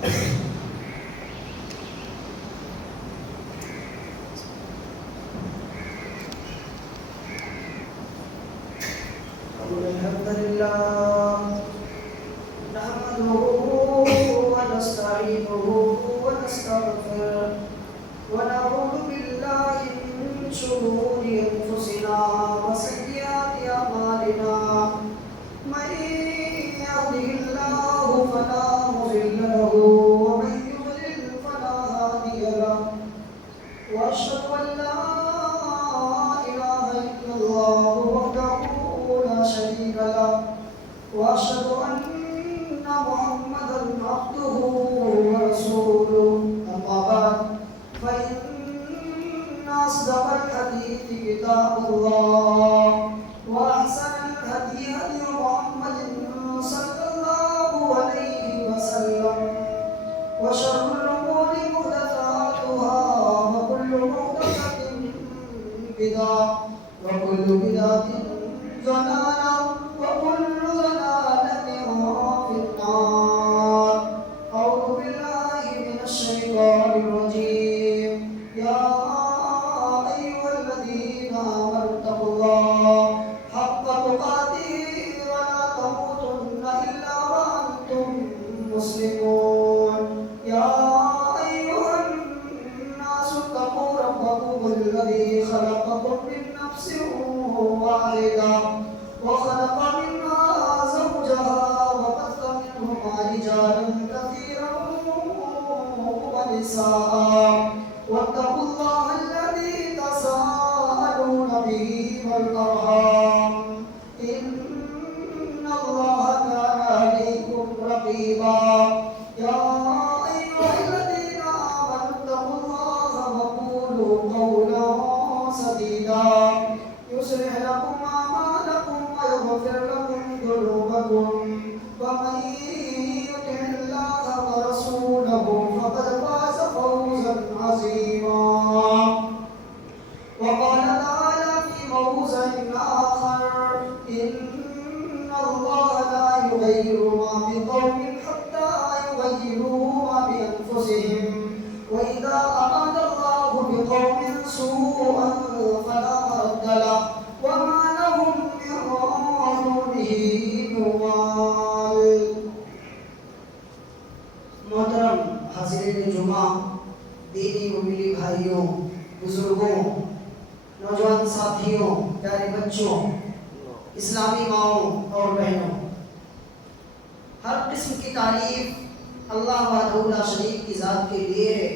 الحمد لله نحمده ونستعينه ونستغفره ونعوذ بالله من شرور أنفسنا وسيئات أعمالنا من يهده الله فلا مضل له ومن يضلل فلا هادي له وأشهد أن لا إله إلا الله وحده لا شريك له وأشهد أن محمدا عبده ورسوله أما بعد فإن أصدق الحديث كتاب الله وأحسن الهدي هدي محمد صلى الله عليه وسلم وشر الأمور محدثاتها وكل محدثة بدعة وكل بدعة ضلالة وكل ضلالة في النار. أعوذ بالله من الشيطان الرجيم. يا أيها الذين آمنوا اتقوا الله حق تقاته ولا تموتن إلا وأنتم مسلمون. يا أيها الناس اتقوا ربكم الذي خلقكم من نفس واحدة وخلق منها زوجها وبث منهما رجالا كثيرا ونساء واتقوا الله الذي تساءلون به والأرحام إن الله كان عليكم رقيبا. يا أيها الذين آمنوا اتقوا الله وقولوا قولا سديدا يصلح لكم أعمالكم ويغفر لكم ذنوبكم ومن يطع الله ورسوله فقد فاز فوزا عظيما. وقال تعالى في موضع آخر إن الله لا يغير ما بقوم حتى يغيروا ما بأنفسهم وإذا أراد الله بقوم سوءا فلا مرد له وما لهم من دونه موال. محترم حاضرین جمعہ، دینی و ملی بھائیوں، بزرگوں، نوجوان ساتھیوں، پیارے بچوں، اسلامی ماؤں اور بہنوں، ہر قسم کی تعریف اللہ وحدہ لا شریک کی ذات کے لیے ہے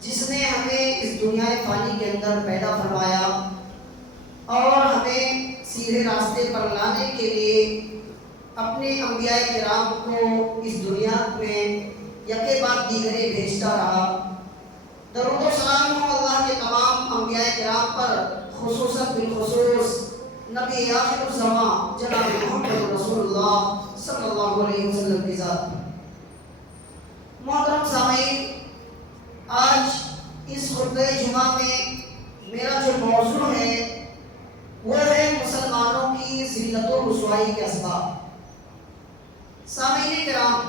جس نے ہمیں اس دنیا فانی کے اندر پیدا فرمایا اور ہمیں سیدھے راستے پر لانے کے لیے اپنے انبیاء کرام کو اس دنیا میں یکے بعد دیگرے بھیجتا رہا. درود و سلام ہو اللہ کے تمام انبیاء کرام پر، خصوصاً بالخصوص نبی آخر الزمان جناب محمد رسول اللہ صلی اللہ علیہ وسلم کی ذات. محترم سامعین، آج اس خطبہ جمعہ میں میرا جو موضوع ہے وہ ہے مسلمانوں کی ذلت و رسوائی کے اسباب. سامعین کرام،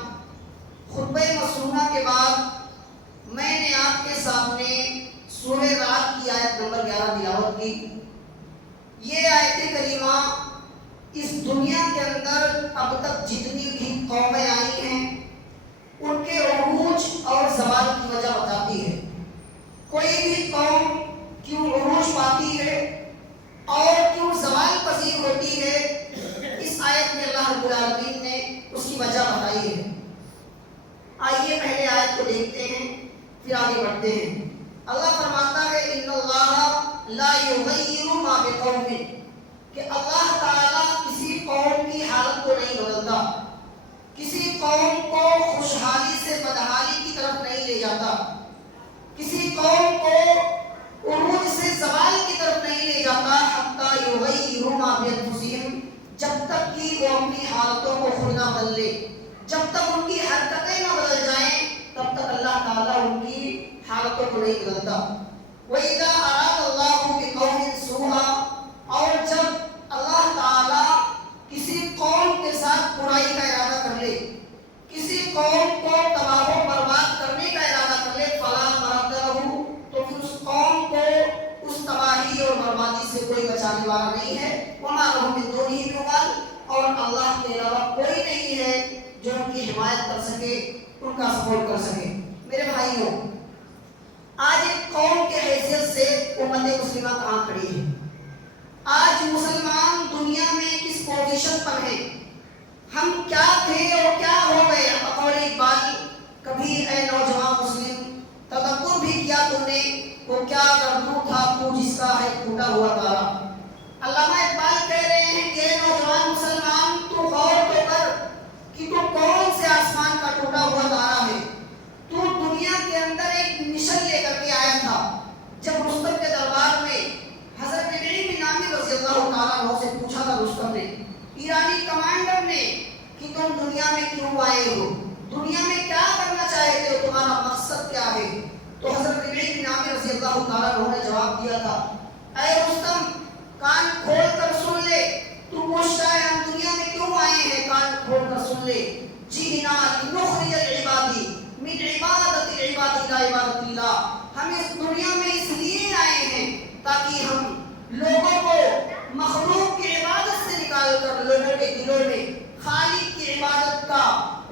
خطبہ مسنونہ کے بعد میں نے آپ کے سامنے سورہ رعد کی آیت نمبر 11 تلاوت کی. یہ آیت کریمہ اس دنیا کے اندر اب تک جتنی بھی قومیں آئی ہیں ان کے عروج اور زوال کی وجہ بتاتی ہے. کوئی بھی قوم کیوں عروج پاتی ہے اور کیوں زوال پذیر ہوتی ہے، اس آیت میں اللہ رب العالمین نے اس کی وجہ بتائی ہے. آئیے پہلے آیت کو دیکھتے ہیں پھر آگے بڑھتے ہیں. اللہ فرماتا ہے ان اللہ لا یغیر ما بقوم، کہ اللہ تعالیٰ کسی قوم کی حالت کو نہیں بدلتا، کسی قوم کو خوشحالی سے بدحالی کی طرف نہیں لے جاتا، کسی قوم کو عروج سے زوال کی طرف نہیں لے جاتا، حتی یغیروا ما بانفسہم، جب تک کہ وہ اپنی حالتوں کو خود نہ بدل لے، جب تک ان کی حرکتیں نہ بدل جائیں تب تک اللہ تعالیٰ ان کی حالتوں کو نہیں بدلتا. وَإِذَا أَرَادَ اللَّهُ بِقَوْمٍ سُوءًا، اور جب اللہ تعالیٰ کسی قوم کے ساتھ برائی کا ارادہ کر لے، کسی قوم کو تباہ جو ان کی حمایت کر سکے، ان کا سپورٹ کر سکے۔ میرے بھائیوں، آج ایک قوم کے حیثیت سے امت مسلمہ کہاں کھڑی ہے؟ آج مسلمان دنیا میں کس پوزیشن پر ہیں؟ ہم کیا تھے اور کیا ہو گئے؟ بقول اقبال، کبھی اے نوجوان مسلم تدبر بھی کیا تم نے، وہ کیا گردوں تھا تو جس کا ہے ٹوٹا ہوا تارا۔ علامہ اقبال کہہ رہے ہیں کہ اے نوجوان مسلمان، تو غور تو کر کہ تو کون سے آسمان کا ٹوٹا ہوا تارا ہے۔ تو دنیا کے اندر ایک مشن لے کر کے آیا تھا۔ جب رستم کے دربار میں حضرت علی بن عامر رضی اللہ تعالیٰ عنہ سے پوچھا تھا رستم نے، ایرانی کمانڈر نے، کہ تم دنیا میں کیوں آئے ہو، دنیا میں کیا کرنا چاہتے ہو، تمہارا مقصد کیا ہے؟ تو حضرت علی بن عامر رضی اللہ تعالیٰ عنہ نے جواب دیا تھا، اے رستم، کان کھول کر سن لے، تو پوچھتا ہے ہم دنیا میں کیوں آئے ہیں، کان کھول کر سن لے۔ جینا لنخرج العباد من عبادت العباد الى عبادت اللہ، ہم اس دنیا میں اس لیے آئے ہیں تاکہ ہم لوگوں کو مخلوق کی عبادت سے نکال کر لوگوں کے دلوں میں خالق کی عبادت کا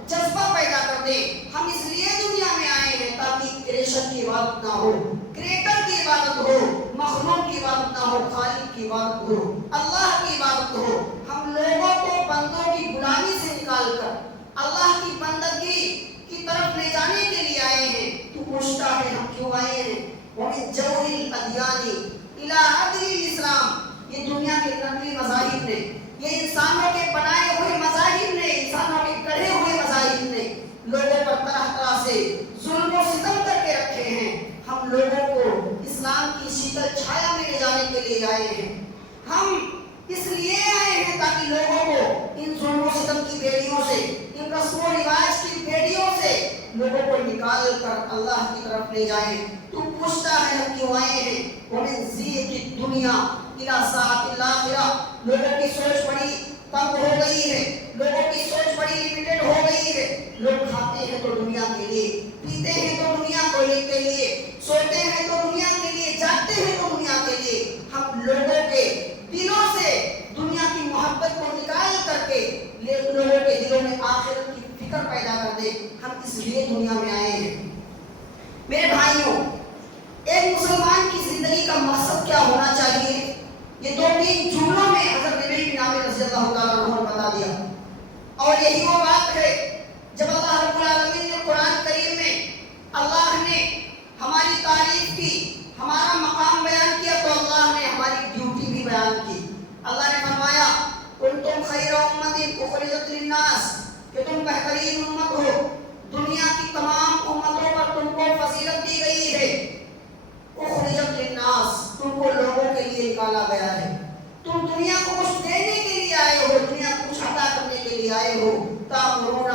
جذبہ پیدا کر دیں۔ ہم اس لیے دنیا میں آئے ہیں تاکہ کریشن کی عبادت نہ ہو، کریٹر کی عبادت ہو، مخلوق کی عبادت نہ ہو، خالق کی عبادت ہو، اللہ کی عبادت ہو۔ ہم لوگوں کو بندوں کی غلامی سے نکال کر اللہ کی بندگی کی طرف لے جانے کے لیے آئے ہیں۔ تو پوچھتا ہے ہم کیوں آئے ہیں؟ وَمِن جَوْرِ الْأَدْيَانِ إِلَىٰ عَدْلِ الْإِسْلَامِ، یہ دنیا کے نقلی مذاہب نے، یہ انسانوں کے بنائے ہوئے مذاہب نے، انسانوں کے گڑھے ہوئے مذاہب نے لوگوں پر طرح طرح سے ظلم و ستم کر کے رکھے ہیں۔ ہم لوگوں کو اسلام کی شیتل چھایا میں لے جانے کے لیے آئے ہیں۔ ہم اس لیے آئے ہیں تاکہ لوگوں کو ان ظلم و ستم کی بیڑیوں سے، ان رسم و رواج کی بیڑیوں سے لوگوں کو نکال کر اللہ کی طرف لے جائیں۔ تو پوچھتا ہے ہم کیوں آئے ہیں؟ وَمِن زِينَةِ الدُّنْيَا إِلَىٰ سَاعَةِ الْآخِرَةِ، لوگوں کی سوچ بڑی تنگ ہو گئی ہے، لوگوں کی سوچ بڑی لمیٹڈ ہو گئی ہے۔ لوگ کھاتے ہیں تو دنیا کے لیے، پیتے ہیں تو دنیا کے لیے، سوتے ہیں تو دنیا کے لیے، جاگتے ہیں تو دنیا کے لیے۔ ہم لوگوں کے دلوں سے دنیا کی محبت کو نکال کر کے لوگوں کے دلوں میں آخرت کی فکر پیدا کر دیں۔ ہم اس لیے دنیا میں آئے ہیں۔ میرے بھائیوں، ایک مسلمان کی زندگی کا مقصد کیا ہونا چاہیے؟ یہ دو تین جملوں میں حضرت علی بن عامر رضی اللہ تعالیٰ عنہ نے بتا دیا، اور یہی وہ بات ہے جب اللہ رب العالمین نے قرآن کریم میں اللہ نے ہماری تعریف کی، ہمارا مقام بیان کیا، تو اللہ نے ہماری ڈیوٹی بھی بیان کی۔ اللہ نے فرمایا کنتم خیر امت اخرجت للناس، کہ تم بہترین امت ہو، دنیا کی تمام امتوں پر تم کو فضیلت دی گئی ہے۔ اخرجت للناس، تم کو لوگوں کے لیے نکالا گیا ہے، تم دنیا کو کچھ دینے کے لیے آئے ہو، دنیا کو کچھ عطا کرنے کے لیے آئے ہو۔ تأمرون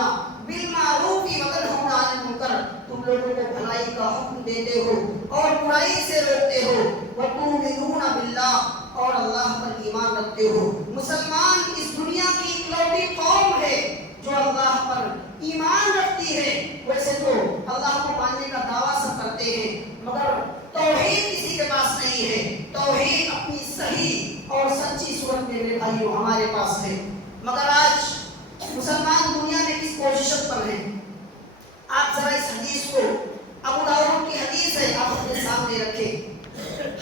بالمعروف وتنہون عن المنکر، تم لوگوں کو بھلائی کا حکم دیتے ہو اور برائی سے روکتے ہو۔ وتؤمنون باللہ، اور اللہ پر ایمان رکھتے ہو۔ مسلمان اس دنیا کی اکلوتی قوم ہے جو اللہ پر ایمان رکھتی ہے۔ ویسے تو اللہ کو ماننے کا دعویٰ سب کرتے ہیں، مگر توحید کسی کے پاس نہیں ہے۔ توحید اپنی صحیح اور سچی صورت میں میرے بھائیوں ہمارے پاس ہے، مگر آج مسلمان دنیا میں کس پوزیشن پر ہیں؟ آپ ذرا اس حدیث کو، ابو داؤد کی حدیث ہے، آپ اپنے سامنے رکھیں۔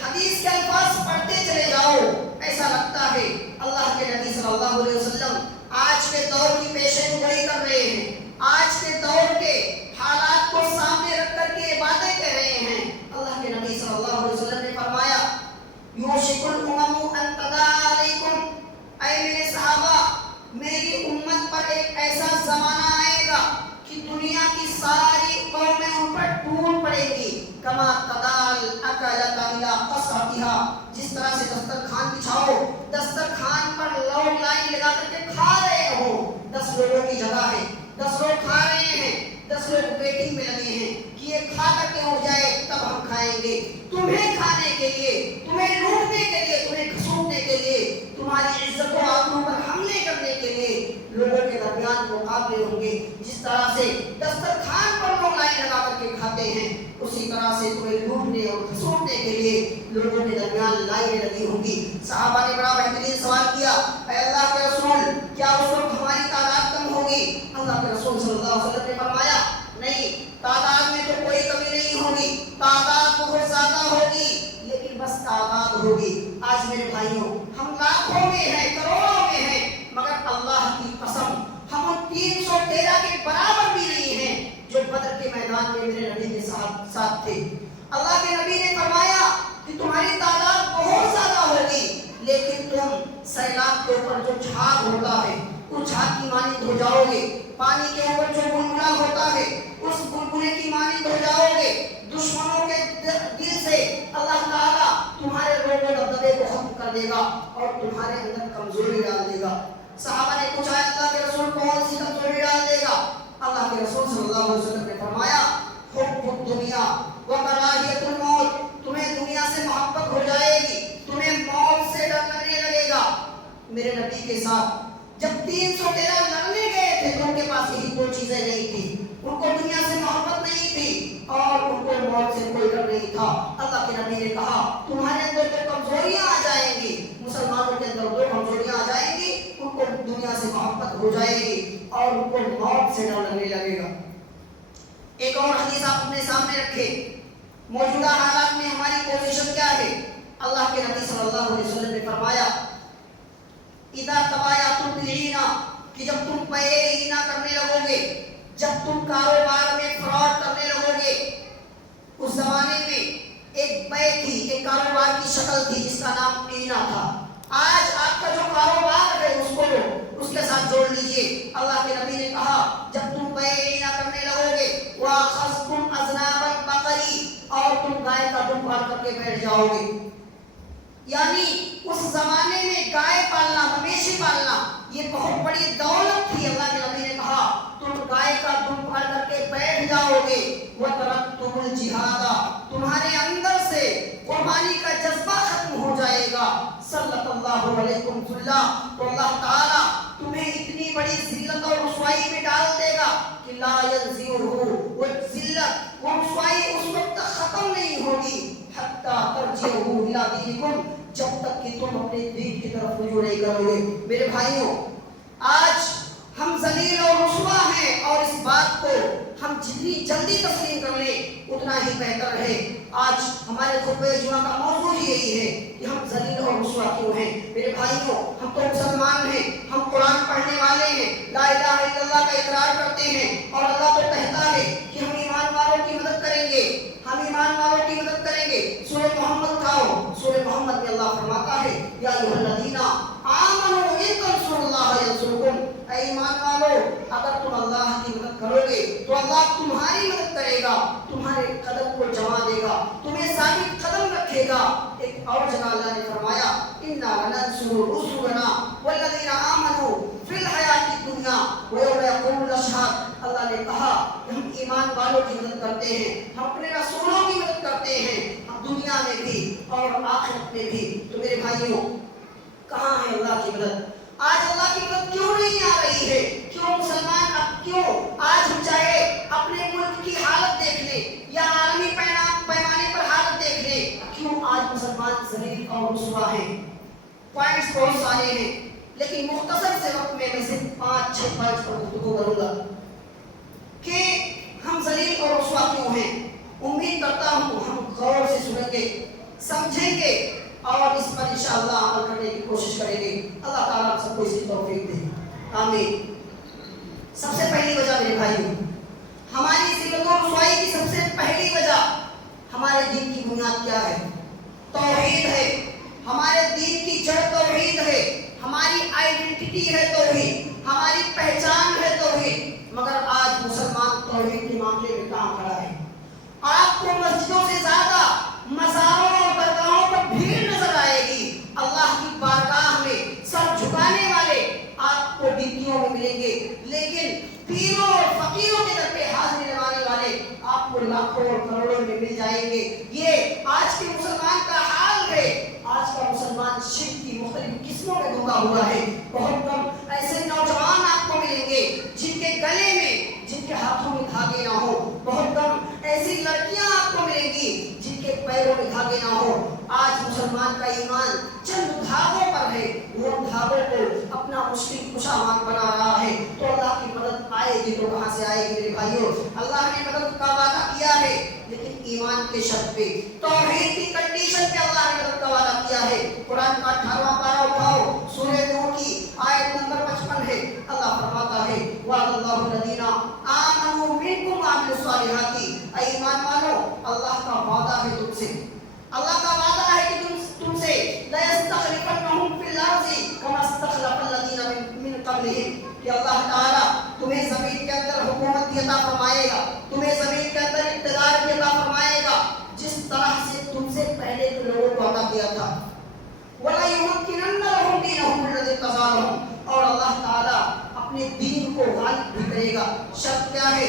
حدیث کے الفاظ پڑھتے چلے جاؤ، ایسا لگتا ہے اللہ کے نبی صلی اللہ علیہ وسلم آج کے دور کی پیشین گوئی کر رہے ہیں، آج کے دور کے حالات کو سامنے رکھ کر کے باتیں کہہ رہے ہیں۔ اللہ کے نبی صلی اللہ علیہ وسلم نے فرمایا یوشک الامم ان تداعی علیکم، اے میرے صحابہ، میری امت پر ایک ایسا زمانہ آئے گا کہ دنیا کی ساری قومیں ان پر ٹوٹ پڑے گی، کما تدال اکلت الی قصعتھا، جس طرح سے دسترخوان بچھاؤ، دسترخوان پر لوگ لائن لگا کر کے کھا رہے ہو، 10 لوگوں کی جگہ ہے، 10 لوگ کھا رہے ہیں، 10 لوگ ویٹنگ میں لگے ہیں کہ یہ کھا کر کے اٹھ جائے تب ہم کھائیں گے۔ تمہیں کھانے کے لیے، تمہیں لوٹنے کے لیے، تمہیں گھسوٹنے کے لیے، تمہاری عزت و آبرو پر حملے کرنے کے لیے لوگوں کے درمیان مقابلے ہوں گے۔ جس طرح سے دسترخوان پر لوگ لائن لگا کر کے کھاتے ہیں، اسی طرح سے تمہیں لوٹنے اور گھسوٹنے کے لیے لوگوں کے درمیان لائنیں لگی ہوں گی۔ صحابہ نے بڑا بہترین سوال کیا، اے اللہ کے رسول، کیا اس وقت ہماری تعداد کم ہوگی؟ اللہ کے رسول صلی اللہ علیہ وسلم نے فرمایا نہیں، تعداد میں تو کوئی کمی نہیں ہوگی، تعداد بہت زیادہ ہوگی، لیکن بس تعداد ہوگی۔ آج میرے بھائیوں ہم لاکھوں میں ہیں، کروڑوں میں ہیں، مگر اللہ کی قسم ہم ان 313 کے برابر بھی نہیں ہیں جو بدر کے میدان میں میرے نبی کے ساتھ تھے۔ اللہ کے نبی نے فرمایا کہ تمہاری تعداد بہت زیادہ ہوگی، لیکن تم سیلاب کے اوپر جو جھاگ ہوتا ہے اس جھاگ کی مانند ہو جاؤ گے، پانی کے اوپر جو بلبلا ہوتا ہے اس بلبلے کی مانند ہو جاؤ گے۔ دشمنوں کے دل سے اللہ تعالیٰ تمہارے روب و دبدبے کو ختم کر دے گا اور تمہارے اندر کمزوری ڈال دے گا۔ صحابہ نے پوچھا اللہ کے رسول کون سی کمزوری ڈال دے گا؟ اللہ کے رسول صلی اللہ علیہ وسلم نے فرمایا حب الدنیا وکراہیت الموت، تمہیں دنیا سے محبت ہو جائے گی، تمہیں موت سے ڈر لگنے لگے گا۔ میرے نبی کے ساتھ جب 313 لڑنے گئے تھے تو ان کے پاس یہی دو چیزیں نہیں تھی، ان کو دنیا سے محبت نہیں تھی اور ان کو موت سے کوئی ڈر نہیں تھا۔ اللہ کے نبی نے کہا تمہارے اندر تو کمزوریاں آ جائیں گی، مسلمانوں کے اندر دو کمزوریاں آ جائیں گی، ان کو دنیا سے محبت ہو جائے گی اور ان کو موت سے ڈر لگنے لگے گا۔ ایک اور حدیث آپ اپنے سامنے رکھے، موجودہ حالات میں ہماری پوزیشن کیا ہے؟ اللہ کے نبی صلی اللہ علیہ وسلم نے فرمایا اذا تبایعتم بالعینہ، کہ جب تم بے عینہ کرنے لگو گے، جب تم کاروبار میں فراڈ کرنے لگو گے۔ اس زمانے میں ایک بے تھی، ایک کاروبار کی شکل تھی جس کا نام عینہ تھا۔ آج آپ کا جو کاروبار ہے اس کو اس کے ساتھ جوڑ لیجئے۔ اللہ کے نبی نے کہا جب تم بے عینہ کرنے لگو گے وَأَخَذْتُمْ أَذْنَابَ الْبَقَرِ، اور تم گائے کا دم پھاڑ کر کے بیٹھ جاؤ گے۔ یعنی اس زمانے میں گائے پالنا، مویشی پالنا یہ بہت بڑی دولت تھی۔ اللہ کے نبی نے کہا تم گائے کا دم پھاڑ کر کے بیٹھ جاؤ گے۔ وَتَرَكْتُمُ الْجِهَادَ، تمہارے اندر سے قربانی کا جذبہ ختم ہو جائے گا۔ صلی اللہ علیکم ذلہ، تو اللہ تعالیٰ تمہیں اتنی بڑی ذلت اور رسوائی میں ڈال دے گا کہ لا ينزعه، وہ ذلت وہ رسوائی اس وقت تک ختم نہیں ہوگی حتی ترجعوا الی دینکم، جب تک کہ تم اپنے دین کی طرف رجوع نہیں کرو گے۔ میرے بھائیوں آج ہم ذلیل اور رسوا ہیں اور اس بات کو ہم جتنی جلدی تسلیم کر لیں اتنا ہی بہتر ہے۔ آج ہمارے خطبہ جمعہ کا موضوع یہی ہے کہ ہم ذلیل اور رسوا کیوں ہیں۔ میرے بھائیوں ہم تو مسلمان ہیں، ہم قرآن پڑھنے والے ہیں، لا الہ الا اللہ کا اقرار کرتے ہیں اور اللہ تو کہتا ہے کہ ہم ایمان والوں کی مدد کریں گے، ہم ایمان والوں کی مدد کریں گے۔ سورہ محمد اٹھاؤ، سورہ محمد میں اللہ فرماتا ہے یا ایھا الذین آمنوا ان تنصروا اللہ ینصرکم، اے ایمان والو اگر تم اللہ کی مدد کرو گے تو اللہ تمہاری مدد کرے گا، تمہارے قدم کو جما دے گا، تمہیں ثابت قدم رکھے گا۔ ایک اور جگہ اللہ نے فرمایا انا لننصر رسلنا والذین آمنوا فی الحیاۃ الدنیا ویوم یقوم الاشہاد، اللہ نے کہا کہ ہم ایمان والوں کی مدد کرتے ہیں، ہم اپنے رسولوں کی مدد کرتے ہیں، ہم دنیا میں بھی اور آخرت میں بھی۔ تو میرے بھائیوں کہاں ہے اللہ کی مدد؟ آج اللہ کی مدد کیوں نہیں آ رہی ہے؟ کیوں مسلمان اب کیوں آج ہم چاہے اپنے ملک کی حالت دیکھ لیں یا عالمی پیمانے پر حالت دیکھ لیں، کیوں آج مسلمان ذلیل اور رسوا ہیں؟ پوائنٹس بہت سارے ہیں لیکن مختصر سے وقت میں صرف 5-6 پوائنٹس پر گفتگو کروں گا کہ ہم ذلیل اور رسوا کیوں ہیں۔ امید کرتا ہوں ہم غور سے سنیں گے، سمجھیں گے اور اس پر انشاءاللہ عمل کرنے کی کوشش کریں گے۔ اللہ تعالیٰ سب کو اسی توفیق دے، آمین۔ سب سے پہلی وجہ میرے بھائیوں، ہماری ذلت و رسوائی کی سب سے پہلی وجہ ہمارے دین کی بنیاد کیا ہے؟ توحید ہے۔ ہمارے دین کی جڑ توحید ہے، ہماری آئیڈینٹی ہے توحید، ہماری پہچان ہے توحید، مگر آج مسلمان توحید کے معاملے میں کہاں کھڑا ہے؟ آپ کو مسجدوں سے زیادہ مزاروں اور درگاہوں پر بھیڑ نظر آئے گی، اللہ کی بارگاہ میں سر جھکانے والے آپ کو گنتیوں میں ملیں گے، لیکن پیروں اور فقیروں کے در پہ حاضری لگانے والے آپ کو لاکھوں اور کروڑوں میں مل جائیں گے۔ یہ آج کے مسلمان کا حال ہے۔ آج کا مسلمان شرک کی مختلف قسموں میں ڈوبا ہوا ہے۔ بہت کم ایسے نوجوان آپ کو ملیں گے جن کے گلے میں، جن کے ہاتھوں میں دھاگے نہ ہو، بہت کم ایسی لڑکیاں آپ کو ملیں گی جن کے پیروں میں دھاگے نہ ہو۔ آج مسلمان کا ایمان چند دھاگوں پر ہے، وہ دھاگوں کو اپنا مشکل کشا بنا رہا ہے تو اللہ کی مدد آئے گی تو کہاں سے آئے گی میرے بھائیوں؟ اللہ نے مدد کا وعدہ کیا ہے لیکن ایمان کے شرط پہ، توحید کی کنڈیشن پہ اللہ نے مدد کا وعدہ کیا ہے۔ قرآن کا 18واں پارہ اٹھاؤ، سورہ نور کی آیت نمبر 55 ہے، اللہ فرماتا ہے وعد اللہ الذین آمنوا منکم وعملوا الصالحات، اے ایمان والو اللہ کا وعدہ ہے تم سے، اللہ کا وعدہ ہے کہ تم سے لَيَسْتَخْلِفَنَّهُمْ فِي الْأَرْضِ كَمَا اسْتَخْلَفَ الَّذِينَ مِن قَبْلِهِمْ، کہ اللہ تعالیٰ تمہیں زمین کے اندر حکومت عطا فرمائے گا، تمہیں زمین کے اندر اقتدار عطا فرمائے گا جس طرح سے تم سے پہلے کے لوگوں کو عطا کیا تھا۔ وَلَيُمَكِّنَنَّ لَهُمْ دِينَهُمْ الَّذِي ارْتَضَىٰ لَهُمْ، اور اللہ تعالیٰ اپنے دین کو غالب بھی کرے گا۔ شرط کیا ہے؟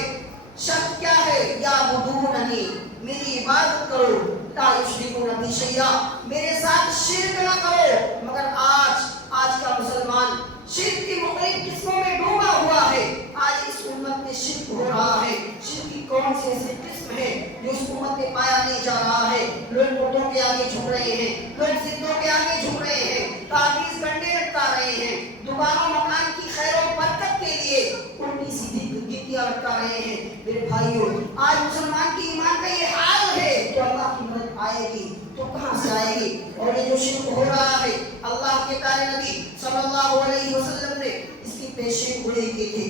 شرط کیا ہے؟ یعبدوننی، میری عبادت کرو، لا یشرکون بی شیئا، میرے ساتھ شرک نہ کرو۔ مگر آج کا مسلمان شرک کی مختلف قسموں میں ڈوبا ہوا ہے۔ آج اس امت میں شرک ہو رہا ہے۔ شرک کی کون سی ایسی قسم ہے جو اس امت میں پایا نہیں جا رہا ہے؟ لوگ بتوں کے آگے جھک رہے ہیں، لوگ سدھوں کے آگے جھک رہے ہیں، تعویذ گنڈے لٹکا رہے ہیں، دکانوں مکان کی خیر و برکت کے لیے الٹی سیدھی گنتیاں لٹکا رہے ہیں۔ میرے بھائیوں، آج مسلمان کی ایمان کا یہ حال ہے تو اللہ کی مدد آئے گی تو کہاں سے آئے گی؟ اور یہ جو شرک ہو رہا ہے، اللہ کے پیارے نبی صلی اللہ علیہ وسلم نے اس کی پیشین گوئی کی تھی۔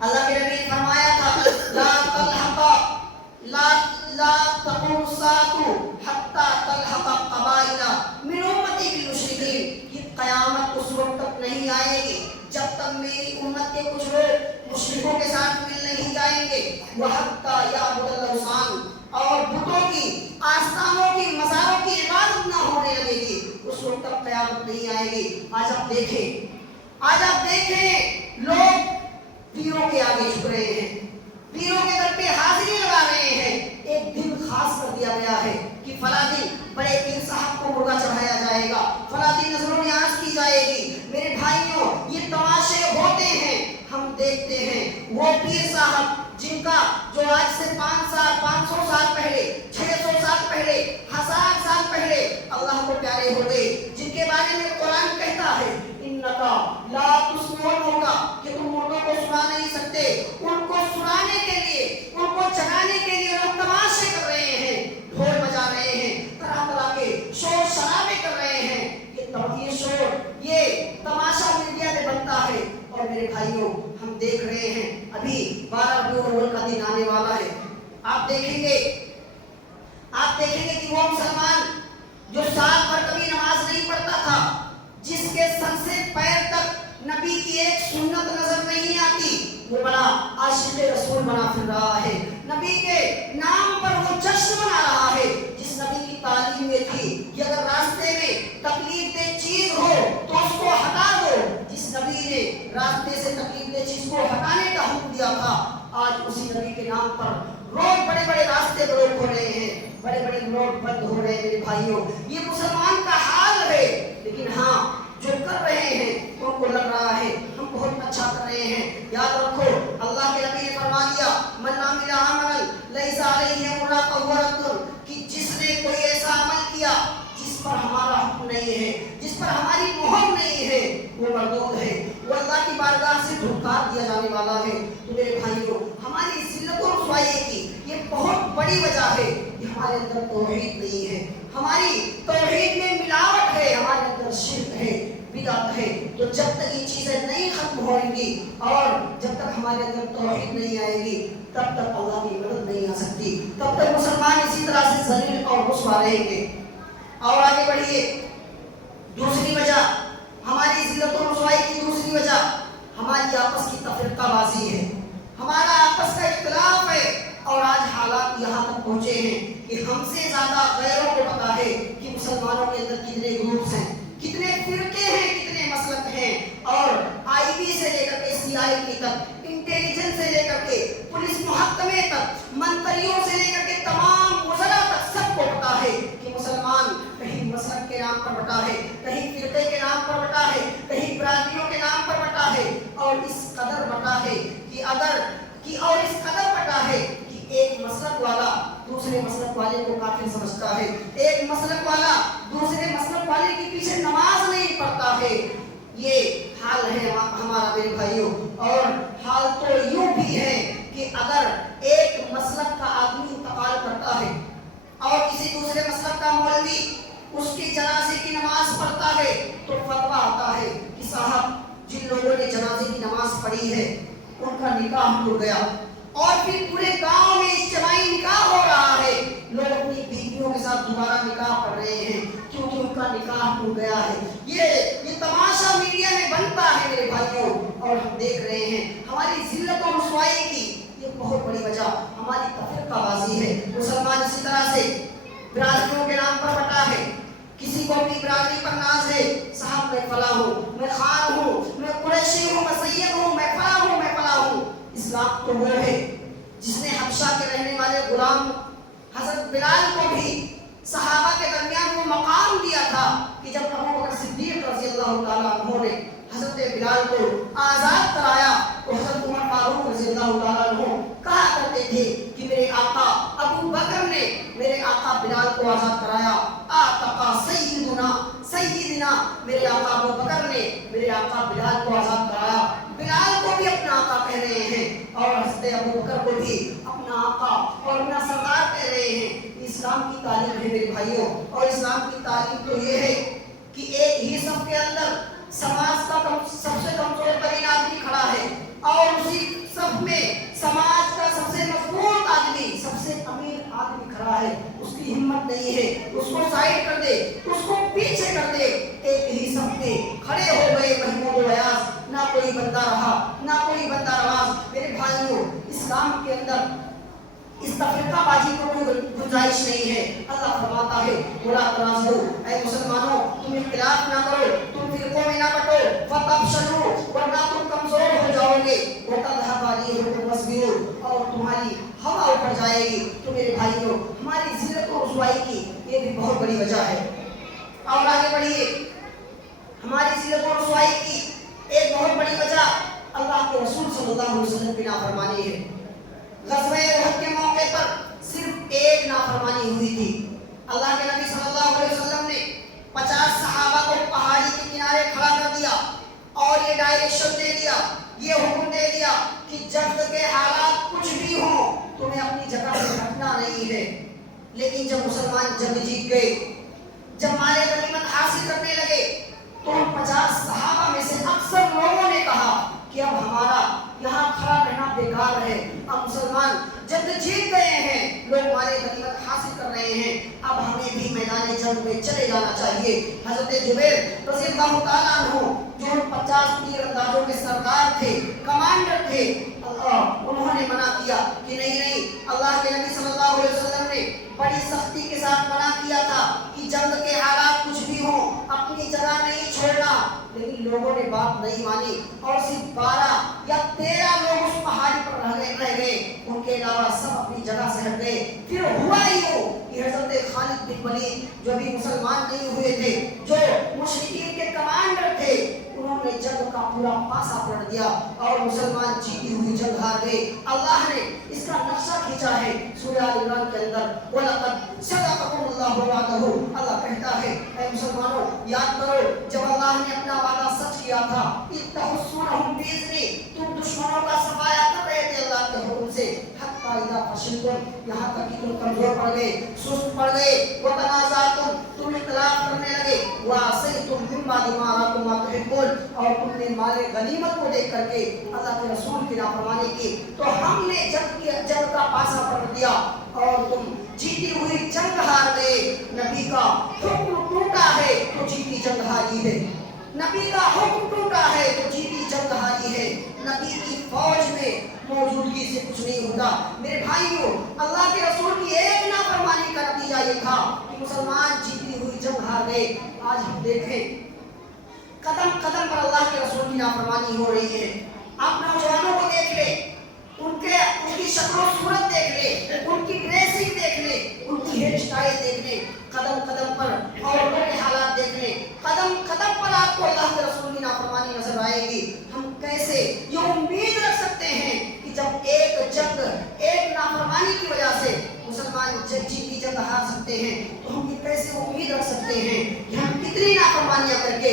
اللہ کے نبی نے فرمایا تھا لا تقوم الساعة حتى تلحق قبائل من امتی بالمشرکین، کہ قیامت اس وقت تک نہیں آئے گی جب تک میری امت کے کچھ لوگ مشرکوں کے ساتھ مل نہیں جائیں گے، وحتى يعبد الاوثان، اور بتوں کی، آستانوں کی، مزاروں کی عبادت نہ ہونے لگے گی، اس وقت تک قیامت نہیں آئے گی۔ آج آپ دیکھیں لوگ پیروں کے آگے جھک رہے ہیں، پیروں کے در پہ حاضری لگا رہے ہیں۔ ایک دن خاص کر دیا گیا ہے کہ فلاں دن بڑے پیر صاحب کو مرغا چڑھایا جائے گا، فلاں دن نذر و نیاز کی جائے گی۔ میرے بھائیوں، یہ تماشے ہوتے ہیں، ہم دیکھتے ہیں وہ پیر صاحب جن کا جو آج سے 500 سال پہلے، 600 سال پہلے، 1000 سال پہلے اللہ کو پیارے ہو گئے، جن کے بارے میں قرآن کہتا ہے انکا لا تسمع الموتیٰ، کہ تم مردوں کو سنا نہیں سکتے۔ ان کو سنانے کے لیے، ان کو جگانے کے لیے لوگ تماشے کر رہے ہیں، ڈھول بجا رہے ہیں، طرح طرح کے شور شرابے کر رہے ہیں۔ یہ شور، یہ تماشا میڈیا میں بنتا ہے۔ اور میرے بھائیوں، ہم دیکھ رہے ہیں ابھی 12 ربیع الاول کا دن آنے والا ہے۔ آپ دیکھیں گے کہ وہ مسلمان جو سال بھر کبھی نماز نہیں پڑھتا تھا، جس کے سر سے پیر تک نبی کی ایک سنت نظر نہیں آتی، وہ بڑا عاشق رسول بنا پھر رہا ہے، نبی کے نام پر وہ جشن منا رہا ہے۔ جس نبی کی تعلیم میں تھی کہ اگر راستے میں تکلیف دہ چیز ہو تو اس کو ہٹا دو، جس نبی نے راستے سے تکلیف دہ چیز کو ہٹانے کا حکم دیا تھا، آج اسی نبی کے نام پر روڈ، بڑے بڑے راستے بلوک ہو رہے ہیں، بڑے بڑے روڈ بند ہو رہے ہیں۔ میرے بھائیوں، یہ مسلمان کا حال ہے۔ لیکن ہاں، جو کر رہے ہیں ان کو لگ رہا ہے ہم بہت اچھا کر رہے ہیں۔ یاد رکھو، اللہ کے نبی نے فرما دیا من عمل عملا لیس علیہ امرنا فہو رد، کہ جس نے کوئی ایسا عمل کیا جس پر ہمارا حکم نہیں ہے، جس پر ہماری مہر نہیں ہے، وہ مردود ہے، وہ اللہ کی بارگاہ سے دھتکار دیا جانے والا ہے۔ تو میرے بھائیوں، ہماری ذلت و رسوائی کی یہ بہت بڑی وجہ ہے کہ ہمارے اندر توحید نہیں ہے، ہماری توحید میں ملاوٹ ہے، ہمارے اندر شرک ہے، بدعت ہے۔ تو جب تک یہ چیزیں نہیں ختم ہوئیں گی اور جب تک ہمارے اندر توحید نہیں آئے گی، تب تک اللہ کی مدد نہیں آ سکتی، تب تک مسلمان اسی طرح سے ذلیل اور رسوا رہیں گے۔ اور آگے بڑھیے، دوسری وجہ ہماری ذلت و رسوائی کی دوسری وجہ ہماری آپس کی تفرقہ بازی ہے، ہمارا آپس کا اختلاف ہے۔ اور آج حالات یہاں تک پہنچے ہیں کہ ہم سے زیادہ غیروں کو پتا ہے کہ مسلمانوں کے اندر کتنے گروپس ہیں، کتنے فرقے ہیں، کتنے مسلک ہیں۔ اور آئی بی سے لے کر کے سی آئی ڈی تک، انٹیلیجنس سے لے کر کے پولیس محکمے تک، منتریوں سے لے کر کے تمام وزراء تک سب کو پتا ہے کہ مسلمان کہیں مسلک کے نام پر بٹا ہے، کہیں فرقے کے نام پر بٹا ہے، کہیں برادریوں کے نام پر بٹا ہے، اور اس قدر بٹا ہے کہ ایک مسلک والا دوسرے مسلک والے کو کافر سمجھتا ہے، ایک مسلک والا دوسرے مسلک والے کے پیچھے نماز نہیں پڑھتا ہے۔ یہ حال ہے ہمارا میرے بھائیوں. اور حال تو یوں بھی ہے کہ اگر ایک مسلک کا آدمی انتقال کرتا ہے اور کسی دوسرے مسلک کا مولوی اس کی جنازے کی نماز پڑھتا ہے تو فتویٰ آتا ہے کہ صاحب جن لوگوں نے جنازے کی نماز پڑھی ہے ان کا نکاح ٹوٹ گیا. اور پھر پورے گاؤں میں اجتماعی نکاح ہو رہا ہے. لوگ اپنی بیویوں کے ساتھ دوبارہ نکاح پڑھ رہے ہیں کیونکہ ان کا نکاح ٹوٹ گیا ہے. یہ تماشا میڈیا میں بنتا ہے میرے بھائیوں. اور ہم دیکھ رہے ہیں ہماری ذلت و رسوائی کی یہ بہت بڑی وجہ ہماری تفرقہ بازی ہے. مسلمان اسی طرح سے برادریوں کے نام پر بٹا ہے. کسی کو اپنی برادری پر ناز ہے. صاحب میں فلاں ہوں, میں خان ہوں, میں قریشی ہوں, میں سید ہوں, میں فلاں ہوں, میں فلاں ہوں. اسلام تو وہ ہے جس نے حبشہ کے رہنے والے غلام حضرت بلال کو بھی صحابہ کے درمیان وہ مقام دیا تھا کہ جب ابوبکر صدیق رضی اللہ تعالیٰ عنہ نے حضرت بلال کو آزاد کرایا تو حضرت عمر فاروق رضی اللہ تعالیٰ عنہ کہا کرتے تھے کہ میرے آقا ابو بکر نے میرے آقا بلال کو آزاد کرایا. آتقا سیدنا میرے آقا ابو بکر نے میرے آقا بلال کو آزاد کرایا. بلال کو بھی اپنا آقا کہہ رہے ہیں اور حضرت ابو بکر کو بھی اپنا آقا اور اپنا سردار کہہ رہے ہیں. اسلام کی تعلیم ہے میرے بھائیوں. اور اسلام کی تعلیم تو یہ ہے کہ ایک ہی صف کے اندر سماج کا سب سے کمزور ترین آدمی کھڑا ہے اور اسی صف میں سماج کا سب سے مضبوط آدمی, سب سے امیر آدمی کھڑا ہے. اس کی ہمت نہیں ہے اس کو سائڈ کر دے, اس کو پیچھے کر دے. ایک ہی صف میں کھڑے ہو گئے محمود و ایاز, نہ کوئی بندہ رہا نہ کوئی بندہ رواز. میرے بھائیوں اسلام کے اندر اس تفرقہ بازی کو کوئی گنجائش نہیں ہے. اللہ فرماتا ہے ولا تنازعوا, اے مسلمانوں تم اختلاف نہ کرو, تم فرقوں میں نہ بٹو. فتفشلوا, ورنہ تم کمزور ہو جاؤ گے. وتذهب ريحكم واصبروا, اور تمہاری ہوا اوپر جائے گی. تو میرے بھائیوں ہماری ذلت و رسوائی کی یہ بھی بہت بڑی وجہ ہے. اور آگے بڑھیے. ہماری ذلت و رسوائی کی ایک بہت بڑی وجہ اللہ کے رسول صلی اللہ علیہ وسلم کی نافرمانی ہے. غزوہ احد کے موقع پر صرف ایک نافرمانی ہوئی تھی. اللہ کے نبی صلی اللہ علیہ وسلم نے 50 صحابہ کو پہاڑی کے کنارے کھڑا کر دیا اور یہ ڈائریکشن دے دیا, یہ حکم دے دیا کہ جنگ کے حالات کچھ بھی ہوں تمہیں اپنی جگہ سے ہٹنا نہیں ہے. لیکن جب مسلمان جنگ جیت گئے, جب مال غنیمت حاصل کرنے لگے تو 50 صحابہ میں سے اکثر لوگوں نے کہا کہ اب ہمارا یہاں کھڑا رہنا بیکار ہے. اب مسلمان جنگ جیت گئے ہیں, لوگ مال غنیمت حاصل کر رہے ہیں, اب ہمیں بھی میدان جنگ میں چلے جانا چاہیے. حضرت جبیر رضی اللہ تعالیٰ عنہ جو 50 تیر اندازوں کے سردار تھے, کمانڈر تھے, انہوں نے منع کیا کہ نہیں, اللہ کے نبی صلی اللہ علیہ وسلم نے بڑی سختی کے ساتھ منع کیا تھا کہ جنگ کے حالات کچھ بھی ہوں اپنی جگہ نہیں چھوڑنا. لیکن لوگوں نے بات نہیں مانی اور صرف 12 یا 13 لوگ اس پہاڑی پر رہ گئے. ان کے علاوہ سب اپنی جگہ سے ہٹ گئے. پھر ہوا ہی ہو کہ حضرت خالد بن ولید جو بھی مسلمان نہیں ہوئے تھے, جو مشرکین کے کمانڈر تھے, انہوں نے جنگ کا پورا پاسا پلٹ دیا اور مسلمان جیتی ہوئی جنگ ہار گئے. اللہ نے اس کا نقشہ کھینچا ہے سورہ آل عمران کے اندر. وَلَقَدْ صَدَقَكُمُ اللَّهُ وَعْدَهُ, اللہ کہتا ہے اے مسلمانوں یاد کرو جب اللہ نے اپنا وعدہ سچ کیا تھا. اِذْ تَحُسُّونَهُم بِإِذْنِهِ, تم دشمنوں کا صفایا کر رہے تھے اللہ کے حکم سے. حَتَّىٰ إِذَا فَشِلْتُمْ, یہاں تک کہ تم کمزور پڑ گئے, سست پڑ گئے. وَتَنَازَعْتُمْ, تم اختلاف کرنے لگے. وَعَصَيْتُمْ مِن بَعْدِ مَا أَرَاكُم مَّا تُحِبُّونَ, اور تم نے مال غنیمت کو دیکھ کر کے اللہ کے رسول کی نافرمانی کی تو ہم نے جنگ کا پاسا پلٹ دیا اور تم جیتی ہوئی جنگ ہار گئے. نبی کا حکم ٹوٹا ہے تو جیتی جنگ ہاری ہے. نبی کا حکم ٹوٹا ہے تو جیتی جنگ ہاری ہے. نبی کی فوج میں موجودگی سے کچھ نہیں ہوتا. میرے بھائیوں اللہ کے رسول کی ایک نافرمانی کا نتیجہ یہ تھا کہ مسلمان جیتی ہوئی جنگ ہار گئے. آج ہم دیکھیں قدم قدم پر اللہ کے رسول کی نافرمانی ہو رہی ہے. آپ نوجوانوں کو دیکھ لیں, ان کی شکل و صورت دیکھ لیں, ان کی ڈریسنگ دیکھ لیں, ان کی ہیئر اسٹائل دیکھ لیں. قدم قدم پر عورتوں کے حالات دیکھ لیں. قدم قدم پر آپ کو اللہ کے رسول کی نافرمانی نظر آئے گی. ہم کیسے یہ امید رکھ سکتے ہیں کہ جب ایک جنگ ایک نافرمانی کی وجہ سے مسلمان جیتی جنگ ہار سکتے ہیں تو ہم یہ کیسے امید رکھ سکتے ہیں کہ ہم کتنی نافرمانیاں کر کے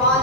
5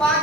5